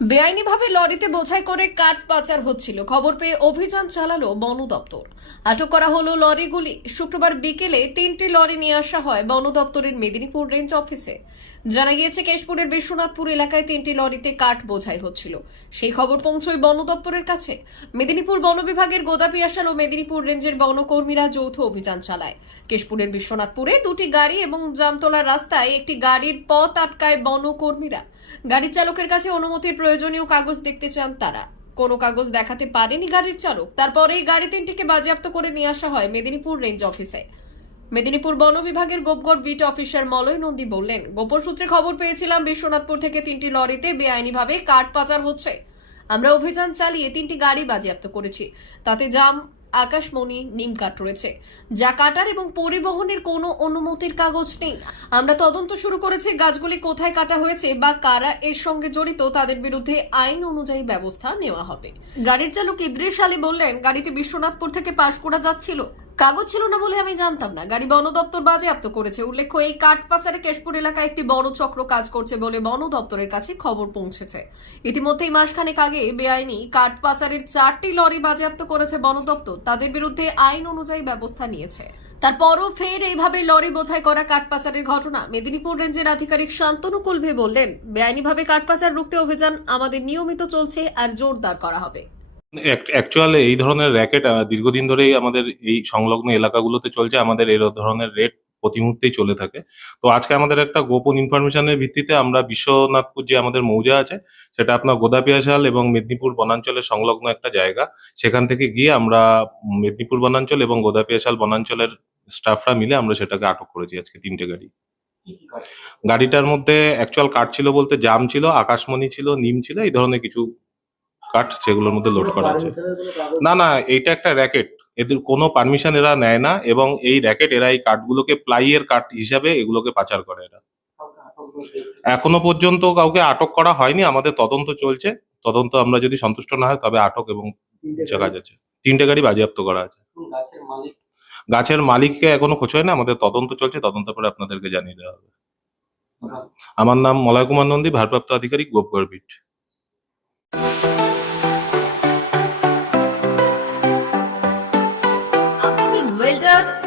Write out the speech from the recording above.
বেআইনিভাবে লরিতে বোঝাই করে কাঠ পাচার হচ্ছিল। খবর পেয়ে অভিযান চালালো বন দপ্তর। আটক করা হলো লরিগুলি। শুক্রবার বিকেলে তিনটি লরি নিয়ে আসা হয় বন দপ্তরের মেদিনীপুর রেঞ্জ অফিসে। জানা গিয়েছে, কেশপুরের বিশ্বনাথপুর এলাকায় তিনটি লরিতে কাঠ বোঝাই হচ্ছিল। সেই খবর পৌঁছয় বন দপ্তরের কাছে। মেদিনীপুর বন বিভাগের গোদাপিয়াশাল ও মেদিনীপুর রেঞ্জের বনকর্মীরা যৌথ অভিযান চালায়। কেশপুরের বিশ্বনাথপুরে দুটি গাড়ি এবং জামতলা রাস্তায় একটি গাড়ির পথ আটকায় বনকর্মীরা। গাড়ির চালকের কাছে অনুমতির প্রয়োজনীয় কাগজ দেখতে চান তারা। কোনো কাগজ দেখাতে পারেনি গাড়ির চালক। তারপরেই গাড়ি তিনটিকে বাজেয়াপ্ত করে নিয়ে আসা হয় মেদিনীপুর রেঞ্জ অফিসে। মেদিনীপুর বন বিভাগের গোপগড় বিট অফিসার মলয় নন্দী বললেন, গোপন সূত্রে খবর পেয়েছিলাম বিশ্বনাথপুর থেকে তিনটি লরিতে বেআইনিভাবে কাঠ পাচার হচ্ছে। আমরা অভিযান চালিয়ে তিনটি গাড়ি বাজেয়াপ্ত করেছি। তাতে জাম, আকাশমণি, নিম কাঠ রয়েছে। যা কাটার এবং পরিবহনের কোনো অনুমতির কাগজ নেই। আমরা তদন্ত শুরু করেছি গাছগুলি কোথায় কাটা হয়েছে বা কারা এর সঙ্গে জড়িত, তাদের বিরুদ্ধে আইন অনুযায়ী ব্যবস্থা নেওয়া হবে। গাড়ির চালক ইদ্রিস আলী বললেন, গাড়িটি বিশ্বনাথপুর থেকে পাশকুড়া যাচ্ছিল। কাগজ ছিল না বলে আমি জানতাম না। গাড়ি বন দপ্তর বাজেয়াপ্ত করেছে। উল্লেখ্য, এই কাঠপাচারে কেশপুর এলাকায় একটি বড় চক্র কাজ করছে বলে বন দপ্তরের কাছে খবর পৌঁছেছে। ইতিমধ্যেই মাসখানেক আগে বেআইনি কাঠ পাচারের চারটি লরি বাজেয়াপ্ত করেছে বন দপ্তর। তাদের বিরুদ্ধে আইন অনুযায়ী ব্যবস্থা নিয়েছে। তারপরও ফের এইভাবে লরি বোঝাই করা কাঠপাচারের ঘটনা মেদিনীপুর রেঞ্জের আধিকারিক শান্তনু কুলভে বললেন, বেআইনিভাবে কাঠ পাচার রুখতে অভিযান আমাদের নিয়মিত চলছে আর জোরদার করা হবে। অ্যাকচুয়াল এই ধরনের র্যাকেট দীর্ঘদিন ধরেই আমাদের এই সংলগ্ন এলাকাগুলোতে চলছে আমাদের এই ধরনের রেট প্রতি মুহূর্তেই চলে থাকে। তো আজকে আমাদের একটা গোপন ইনফরমেশনের ভিত্তিতে আমরা বিশ্বনাথপুর যে আমাদের মৌজা আছে সেটা আপনার গোদাপিয়াশাল এবং মেদিনীপুর বনাঞ্চলের সংলগ্ন একটা জায়গা। সেখান থেকে গিয়ে আমরা মেদিনীপুর বনাঞ্চল এবং গোদাপিয়াশাল বনাঞ্চলের স্টাফরা মিলে আমরা সেটাকে আটক করেছি আজকে তিনটে গাড়ি। গাড়িটার মধ্যে অ্যাকচুয়াল কাঠ ছিল বলতে জাম ছিল আকাশমণি ছিল নিম ছিল এই ধরনের কিছু কাঠ সেগুলোর মধ্যে লোড করা আছে। না না, এইটা একটা র্যাকেট এদের কোনো পারমিশন এরা নেয় না এবং এই র্যাকেট এরা এই কাঠগুলোকে প্লাইয়ের কাঠ হিসাবে এগুলোকে পাচার করে এরা। এখনও পর্যন্ত কাউকে আটক করা হয়নি, আমাদের তদন্ত চলছে। তদন্ত আমরা যদি সন্তুষ্ট না হয় তবে আটক এবং কাজ আছে তিনটে গাড়ি বাজেয়াপ্ত করা আছে। গাছের মালিককে এখনও খোঁজ হয় না আমাদের তদন্ত চলছে, তদন্ত করে আপনাদেরকে জানিয়ে দেওয়া হবে। আমার নাম মলয় কুমার নন্দী, ভারপ্রাপ্ত আধিকারিক গোপগড়